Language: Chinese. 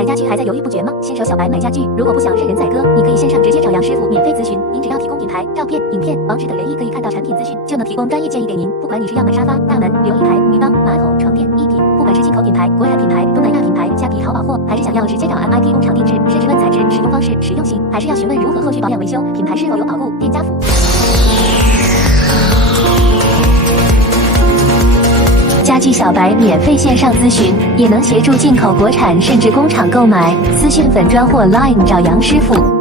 买家具还在犹豫不决吗？新手小白买家具，如果不想任人宰割，你可以线上直接找杨师傅免费咨询。您只要提供品牌、照片、影片、网址等原因可以看到产品资讯，就能提供专业建议给您。不管你是要买沙发、大门、琉璃台、浴缸、马桶、床垫、衣品，不管是进口品牌、国产品牌、东南亚品牌、虾皮淘宝货，还是想要直接找 MIP 工厂定制，甚至问材质、使用方式、实用性，还是要询问如何后续保养维修，品牌是否有保固、店家服。家具小白免费线上咨询，也能协助进口国产甚至工厂购买。私讯粉专或 Line 找杨师傅。